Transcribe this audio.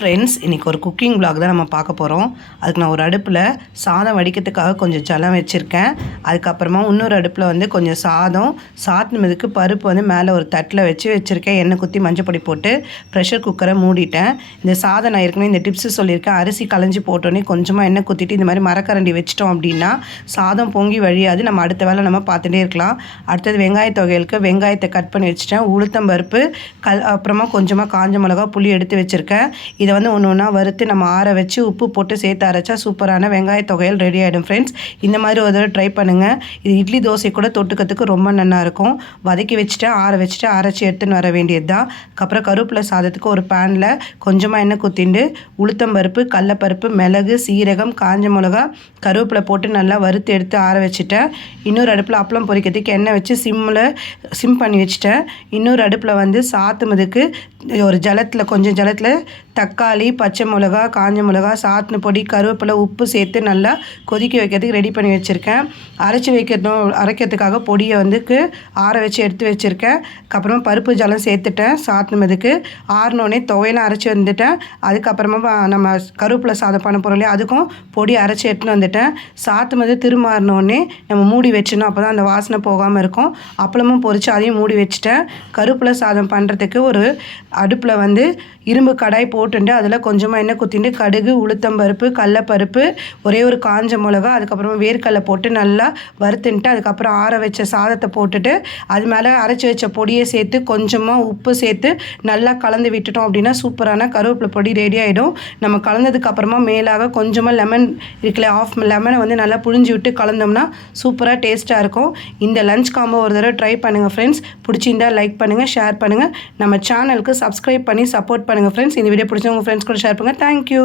Friends இன்றைக்கி ஒரு cooking black தான் நம்ம பார்க்க போகிறோம் அதுக்கு நான் ஒரு அடுப்பில் சாதம் வடிக்கிறதுக்காக கொஞ்சம் ஜலம் வச்சுருக்கேன். அதுக்கப்புறமா இன்னொரு அடுப்பில் வந்து கொஞ்சம் சாதம் சாத்தினதுக்கு பருப்பு வந்து மேலே ஒரு தட்டில் வச்சு வச்சுருக்கேன். எண்ணெய் குத்தி மஞ்சப்பொடி போட்டு ப்ரெஷர் குக்கரை மூடிட்டேன். இந்த சாதம் நான் ஏற்கனவே இந்த டிப்ஸு சொல்லியிருக்கேன். அரிசி களைஞ்சி போட்டோன்னே கொஞ்சமாக எண்ணெய் குத்திட்டு இந்த மாதிரி மரக்கரண்டி வச்சிட்டோம் அப்படின்னா சாதம் பொங்கி வழியாது. நம்ம அடுத்த வேலை நம்ம பார்த்துட்டே இருக்கலாம். அடுத்தது வெங்காய தொகைகளுக்கு வெங்காயத்தை கட் பண்ணி வச்சுட்டேன். உளுத்தம் பருப்பு கல் அப்புறமா கொஞ்சமாக காஞ்ச மிளகா புளி எடுத்து வச்சுருக்கேன். இதை இதை வந்து ஒன்று ஒன்றா வறுத்து நம்ம ஆற வச்சு உப்பு போட்டு சேர்த்து அரைச்சா சூப்பரான வெங்காய தொகையில் ரெடி ஆகிடும் ஃப்ரெண்ட்ஸ் இந்த மாதிரி ஒரு தடவை ட்ரை பண்ணுங்கள் இது இட்லி தோசை கூட தொட்டுக்கிறதுக்கு ரொம்ப நல்லாயிருக்கும் வதக்கி வச்சுட்டு ஆற வச்சுட்டு அரைச்சி எடுத்துன்னு வர வேண்டியது தான் அதுக்கப்புறம் கருவேப்பிலை சாதத்துக்கு ஒரு பேனில் கொஞ்சமாக எண்ணெய் குத்திண்டு உளுத்தம்பருப்பு கடலப்பருப்பு மிளகு சீரகம் காஞ்ச மிளகா கருவேப்பிலை போட்டு நல்லா வறுத்து எடுத்து ஆற வச்சுட்டேன். இன்னொரு அடுப்பில் அப்பளம் பொரிக்கிறதுக்கு எண்ணெய் வச்சு சிம்மில் சிம் பண்ணி வச்சுட்டேன். இன்னொரு அடுப்பில் வந்து சாத்துமதுக்கு ஒரு ஜலத்தில் கொஞ்சம் ஜலத்தில் தக்காளி பச்சை மிளகா காஞ்ச மிளகா சாத்துன பொடி கருவேப்பிலை உப்பு சேர்த்து நல்லா கொதிக்க வைக்கிறதுக்கு ரெடி பண்ணி வச்சுருக்கேன். அரைச்சி வைக்கணும் அரைக்கிறதுக்காக பொடியை வந்துக்கு ஆற வச்சு எடுத்து வச்சுருக்கேன். அப்புறமா பருப்பு ஜலம் சேர்த்துட்டேன் சாத்துனதுக்கு. ஆறினோடனே துவையெல்லாம் அரைச்சி வந்துட்டேன். அதுக்கப்புறமா நம்ம கருவேப்பிலை சாதம் பண்ண போகிறோம் இல்லையா அதுக்கும் பொடி அரைச்சி எடுத்துன்னு வந்துட்டேன். சாத்துமது திருமாறினோடனே நம்ம மூடி வச்சிடணும் அப்போ தான் அந்த வாசனை போகாமல் இருக்கும். அப்பளமும் பொறிச்சு அதையும் மூடி வச்சுட்டேன். கருவேப்பிலை சாதம் பண்ணுறதுக்கு ஒரு அடுப்பில் வந்து இரும்பு கடாய் போட்டுட்டு அதில் கொஞ்சமாக எண்ணெய் குத்திட்டு கடுகு உளுத்தம்பருப்பு கடலப்பருப்பு ஒரே ஒரு காஞ்ச மிளகா அதுக்கப்புறமா வேர்க்கடலை போட்டு நல்லா வறுத்துன்ட்டு அதுக்கப்புறம் ஆற வச்ச சாதத்தை போட்டுட்டு அது மேலே அரைச்சி வச்ச பொடியை சேர்த்து கொஞ்சமாக உப்பு சேர்த்து நல்லா கலந்து விட்டுட்டோம் அப்படின்னா சூப்பரான கருவேப்பிலை பொடி ரெடி ஆகிடும் நம்ம கலந்ததுக்கு அப்புறமா மேலாக கொஞ்சமாக லெமன் இருக்குல்ல ஆஃப் லெமனை வந்து நல்லா புழிஞ்சு விட்டு கலந்தோம்னா சூப்பராக டேஸ்ட்டாக இருக்கும். இந்த லஞ்ச் காம்போ ஒரு தடவை ட்ரை பண்ணுங்கள் ஃப்ரெண்ட்ஸ் பிடிச்சிருந்தா லைக் பண்ணுங்கள் ஷேர் பண்ணுங்கள் நம்ம சேனலுக்கு சப்ஸ்கிரைப் பண்ணி சப்போர்ட் பண்ணுங்கள் ஃப்ரெண்ட்ஸ் இந்த வீடியோ பிடிச்சவங்க ஃப்ரெண்ட்ஸ் கூட ஷேர் பண்ணுங்கள் தேங்க்யூ